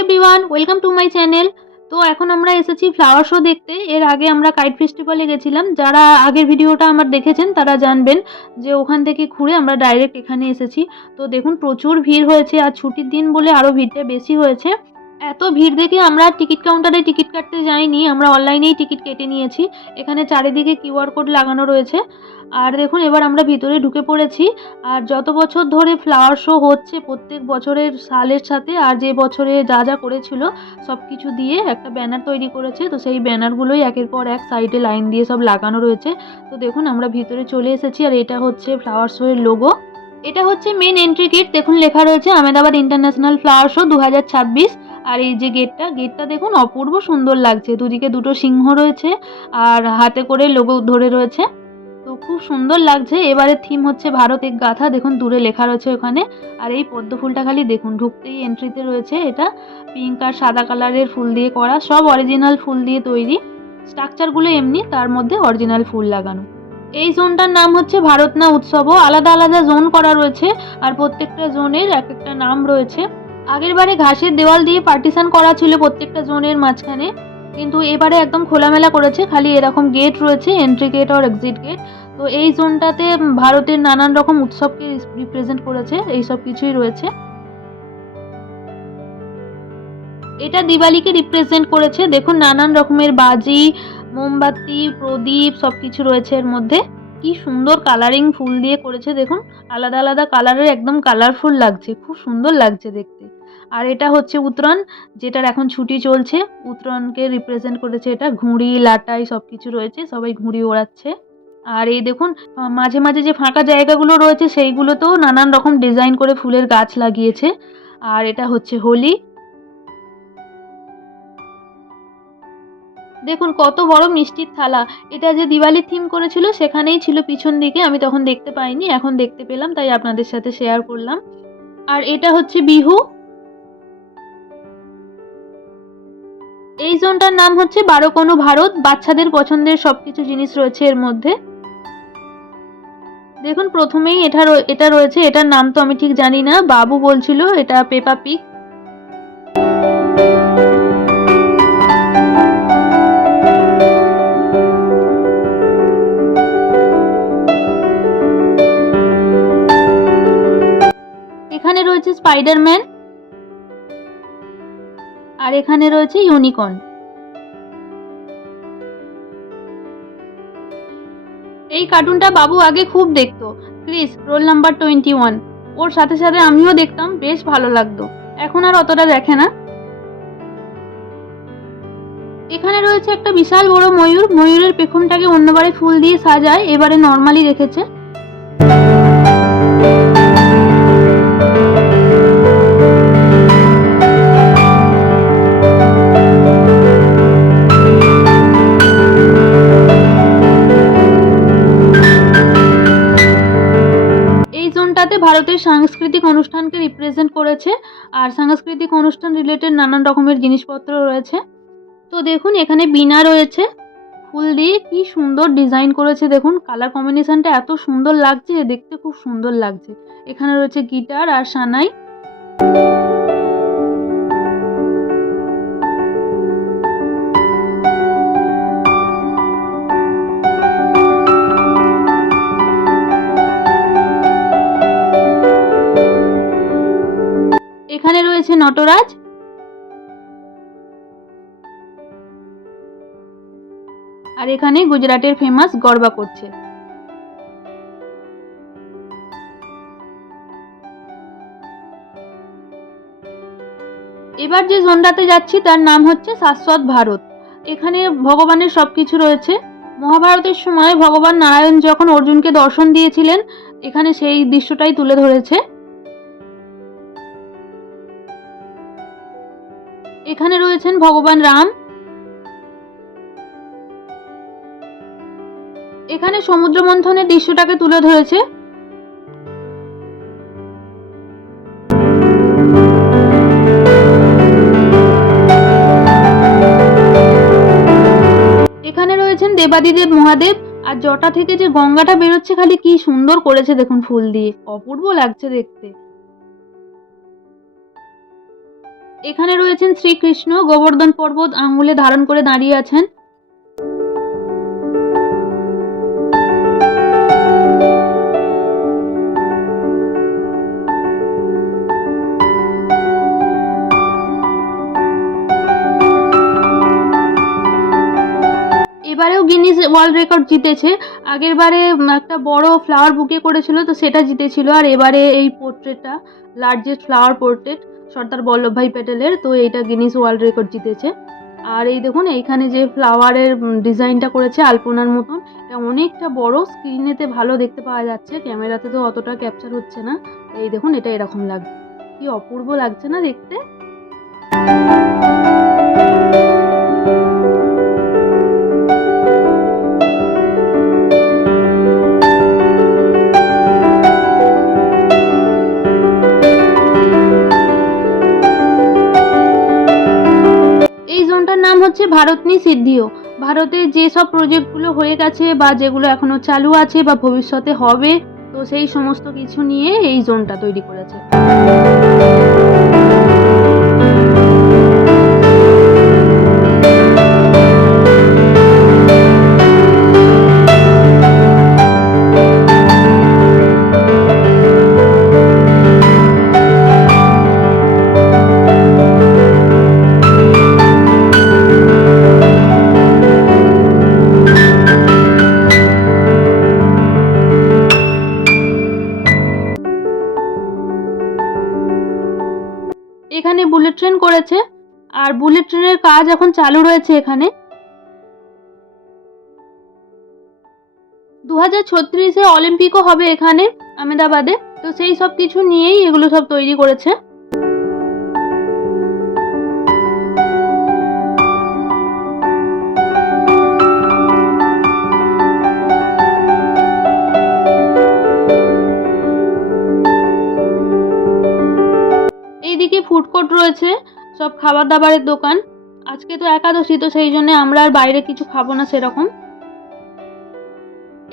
Everyone, welcome to my channel. তো এখন আমরা এসেছি ফ্লাওয়ার শো দেখতে। এর আগে আমরা কাইট ফেস্টিভ্যালে গেছিলাম। যারা আগের ভিডিওটা আমার দেখেছেন তারা জানবেন যে ওখান থেকে ঘুরে আমরা ডাইরেক্ট এখানে এসেছি। তো দেখুন প্রচুর ভিড় হয়েছে, আর ছুটির দিন বলে আরও ভিড়টা বেশি হয়েছে। এত ভিড় দেখে আমরা টিকিট কাউন্টারে টিকিট কাটতে যাইনি, আমরা অনলাইনেই টিকিট কেটে নিয়েছি। এখানে চারিদিকে কিউআর কোড লাগানো রয়েছে। আর দেখুন এবার আমরা ভিতরে ঢুকে পড়েছি। আর যত বছর ধরে ফ্লাওয়ার শো হচ্ছে, প্রত্যেক বছরের সালের সাথে আর যে বছরে যা যা করেছিল সব কিছু দিয়ে একটা ব্যানার তৈরি করেছে। তো সেই ব্যানারগুলোই একের পর এক সাইডে লাইন দিয়ে সব লাগানো রয়েছে। তো দেখুন আমরা ভিতরে চলে এসেছি, আর এটা হচ্ছে ফ্লাওয়ার শো এর লোগো। এটা হচ্ছে মেন এন্ট্রি গেট। দেখুন লেখা রয়েছে আহমেদাবাদ ইন্টারন্যাশনাল ফ্লাওয়ার শো 2026। আর এই যে গেটটা দেখুন অপূর্ব সুন্দর লাগছে। দুদিকে দুটো সিংহ রয়েছে আর হাতে করে লোগো ধরে রয়েছে। তো খুব সুন্দর লাগছে। এবারে থিম হচ্ছে ভারত এক গাথা। দেখুন দূরে লেখা রয়েছে ওখানে। আর এই পদ্ম ফুলটা খালি দেখুন, ঢুকতেই এন্ট্রিতে রয়েছে। এটা পিঙ্ক আর সাদা কালারের ফুল দিয়ে করা, সব অরিজিনাল ফুল দিয়ে তৈরি। স্ট্রাকচারগুলো এমনি, তার মধ্যে অরিজিনাল ফুল লাগানো। এই জোনটার নাম হচ্ছে ভারত না উৎসবও। আলাদা আলাদা জোন করা রয়েছে, আর প্রত্যেকটা জোনের এক একটা নাম রয়েছে। আগের বারে ঘাসের দেওয়াল দিয়ে পার্টিশন করা ছিল প্রত্যেকটা জোনের মাঝখানে, কিন্তু এবারে একদম খোলামেলা করেছে। খালি এরকম গেট রয়েছে, এন্ট্রি গেট আর এক্সিট গেট। তো এই জোনটাতে ভারতের নানান রকম উৎসবকে রিপ্রেজেন্ট করেছে, এই সব কিছুই রয়েছে। এটা দিওয়ালিকে রিপ্রেজেন্ট করেছে। দেখুন নানান রকমের বাজি, মোমবাতি, প্রদীপ সবকিছু রয়েছে এর মধ্যে। কি সুন্দর কালারিং ফুল দিয়ে করেছে দেখুন, আলাদা আলাদা কালারের, একদম কালারফুল লাগছে, খুব সুন্দর লাগছে দেখতে। আর এটা হচ্ছে উত্তরণ, যেটার এখন ছুটি চলছে। উত্তরণকে রিপ্রেজেন্ট করেছে এটা। ঘুড়ি, লাটাই সবকিছু রয়েছে, সবাই ঘুড়ি ওড়াচ্ছে। আর এই দেখুন মাঝে মাঝে যে ফাঁকা জায়গাগুলো রয়েছে সেইগুলোতেও নানান রকম ডিজাইন করে ফুলের গাছ লাগিয়েছে। আর এটা হচ্ছে হোলি। দেখুন কত বড় মিষ্টির থালা। এটা যে দিওয়ালির থিম করেছিল সেখানেই ছিল পিছন দিকে, আমি তখন দেখতে পাইনি, এখন দেখতে পেলাম, তাই আপনাদের সাথে শেয়ার করলাম। আর এটা হচ্ছে বিহু। এই জোনটার নাম হচ্ছে 12 কোণো ভারত। বাচ্চাদের পছন্দের সবকিছু জিনিস রয়েছে এর মধ্যে। দেখুন প্রথমেই এটা রয়েছে, এটার নাম তো আমি ঠিক জানি না, বাবু বলছিল এটা পেপা পিগ। এখানে রয়েছে স্পাইডারম্যান, আর এখানে রয়েছে ইউনিকর্ন। এই কার্টুনটা বাবু আগে খুব দেখতো। Chris, roll number 21। ওর সাথে সাথে আমিও দেখতাম, বেশ ভালো লাগতো। এখন আর অতটা দেখে না। এখানে রয়েছে একটা বিশাল বড় ময়ূর। ময়ূরের পেখমটাকে অন্যবারে ফুল দিয়ে সাজায়, এবারে নর্মালি রেখেছে। ভারতের সাংস্কৃতিক অনুষ্ঠানকে রিপ্রেজেন্ট করেছে, আর সাংস্কৃতিক অনুষ্ঠান রিলেটেড নানান রকমের জিনিসপত্র রয়েছে। তো দেখুন এখানে বীণা রয়েছে, ফুল দিয়ে কি সুন্দর ডিজাইন করেছে। দেখুন কালার কম্বিনেশনটা এত সুন্দর লাগছে, দেখতে খুব সুন্দর লাগছে। এখানে রয়েছে গিটার আর সানাই। এখানে রয়েছে নটরাজ। আর এখানে গুজরাটের ফেমাস গরবা করছে। এবার যে জোনটাতে যাচ্ছি তার নাম হচ্ছে শাশ্বত ভারত। এখানে ভগবানের সবকিছু রয়েছে। মহাভারতের সময় ভগবান নারায়ণ যখন অর্জুনকে দর্শন দিয়েছিলেন, এখানে সেই দৃশ্যটাই তুলে ধরেছে। এখানে রয়েছেন ভগবান রাম। এখানে সমুদ্র মন্থনের দৃশ্যটাকে তুলে ধরেছে। এখানে রয়েছেন দেবাদিদেব মহাদেব। আর জটা থেকে যে গঙ্গাটা বেরোচ্ছে খালি কি সুন্দর করেছে দেখুন, ফুল দিয়ে অপূর্ব লাগছে দেখতে। এখানে রয়েছেন শ্রীকৃষ্ণ, গোবর্ধন পর্বত আঙুলে ধারণ করে দাঁড়িয়ে আছেন। এবারেও গিনিস ওয়ার্ল্ড রেকর্ড জিতেছে। আগের বারে একটা বড় ফ্লাওয়ার বুকে করেছিল, তো সেটা জিতেছিল। আর এবারে এই পোর্ট্রেটটা, largest flower portrait Sardar Vallabhbhai প্যাটেলের, তো এইটা গিনিস ওয়ার্ল্ড রেকর্ড জিতেছে। আর এই দেখুন এইখানে যে ফ্লাওয়ারের ডিজাইনটা করেছে আলপনার মতন, এটা অনেকটা বড়, স্ক্রিনেতে ভালো দেখতে পাওয়া যাচ্ছে, ক্যামেরাতে তো অতটা ক্যাপচার হচ্ছে না। এই দেখুন এটা এরকম লাগছে, কি অপূর্ব লাগছে না দেখতে। এই জোনটার নাম হচ্ছে ভারতনি সিদ্ধিও। ভারতে যেসব প্রজেক্টগুলো হয়ে গেছে বা যেগুলো এখনো চালু আছে বা ভবিষ্যতে হবে, তো সেই সমস্ত কিছু নিয়ে এই জোনটা তৈরি করেছে। এখানে বুলেট ট্রেন করেছে, আর বুলেট ট্রেনের কাজ এখন চালু রয়েছে এখানে। 2036-এ অলিম্পিকও হবে এখানে আহমেদাবাদে, তো সেই সব কিছু নিয়েই এগুলো সব তৈরি করেছে। এইদিকে ফুড কোর্ট রয়েছে, সব খাবার দাবারের দোকান। আজকে তো একাদশী, তো সেই জন্য আমরা আর বাইরে কিছু খাবো না সেরকম।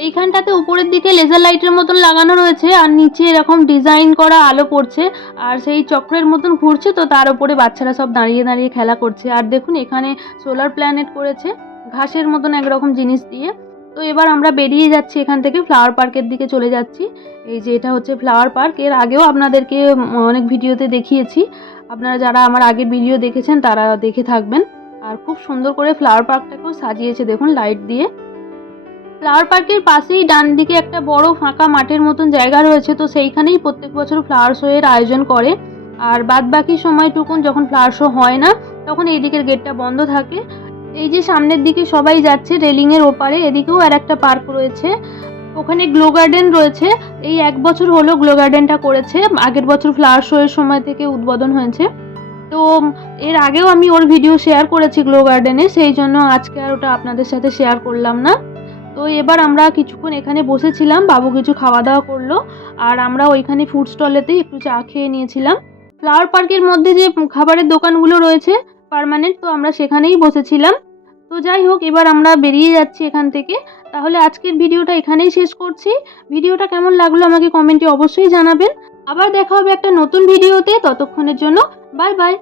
এইখানটাতে উপরের দিকে লেজার লাইটের মতন লাগানো রয়েছে, আর নিচে এরকম ডিজাইন করা আলো পড়ছে, আর সেই চক্রের মতন ঘুরছে, তো তার উপরে বাচ্চারা সব দাঁড়িয়ে দাঁড়িয়ে খেলা করছে। আর দেখুন এখানে সোলার প্ল্যানেট করেছে ঘাসের মতন একরকম জিনিস দিয়ে। তো এবার আমরা বেরিয়ে যাচ্ছি এখান থেকে, ফ্লাওয়ার পার্কের দিকে চলে যাচ্ছি। এই যে এটা হচ্ছে ফ্লাওয়ার পার্ক, এর আগেও আপনাদেরকে অনেক ভিডিওতে দেখিয়েছি, আপনারা যারা আমার আগের ভিডিও দেখেছেন তারা দেখে থাকবেন। আর খুব সুন্দর করে ফ্লাওয়ার পার্কটাকেও সাজিয়েছে দেখুন লাইট দিয়ে। ফ্লাওয়ার পার্কের পাশেই ডান দিকে একটা বড় ফাঁকা মাঠের মতন জায়গা রয়েছে, তো সেইখানেই প্রত্যেক বছর ফ্লাওয়ার শো এর আয়োজন করে। আর বাদ বাকি সময়টুকুন যখন ফ্লাওয়ার শো হয় না, তখন এই দিকের গেটটা বন্ধ থাকে। এই যে সামনের দিকে সবাই যাচ্ছে রেলিং এর ওপারে, এদিকেও আর একটা পার্ক রয়েছে, ওখানে গ্লো গার্ডেন রয়েছে। এই 1 বছর হলো গ্লো গার্ডেনটা করেছে, আগের বছর ফ্লাওয়ার শো এর সময় থেকে উদ্বোধন হয়েছে। তো এর আগেও আমি ওর ভিডিও শেয়ার করেছি গ্লো গার্ডেনে, সেই জন্য আজকে আর ওটা আপনাদের সাথে শেয়ার করলাম না। তো এবার আমরা কিছুক্ষণ এখানে বসেছিলাম, বাবু কিছু খাওয়া দাওয়া করলো, আর আমরা ওইখানে ফুড স্টলেতে একটু চা খেয়ে নিয়েছিলাম। ফ্লাওয়ার পার্কের মধ্যে যে খাবারের দোকানগুলো রয়েছে পার্মানেন্ট, তো আমরা সেখানেই বসেছিলাম। তো যাই হোক, এবার আমরা বেরিয়ে যাচ্ছি এখান থেকে। তাহলে আজকের ভিডিওটা এখানেই শেষ করছি। ভিডিওটা কেমন লাগলো আমাকে কমেন্টে অবশ্যই জানাবেন। আবার দেখা হবে একটা নতুন ভিডিওতে, ততক্ষণের জন্য বাই বাই।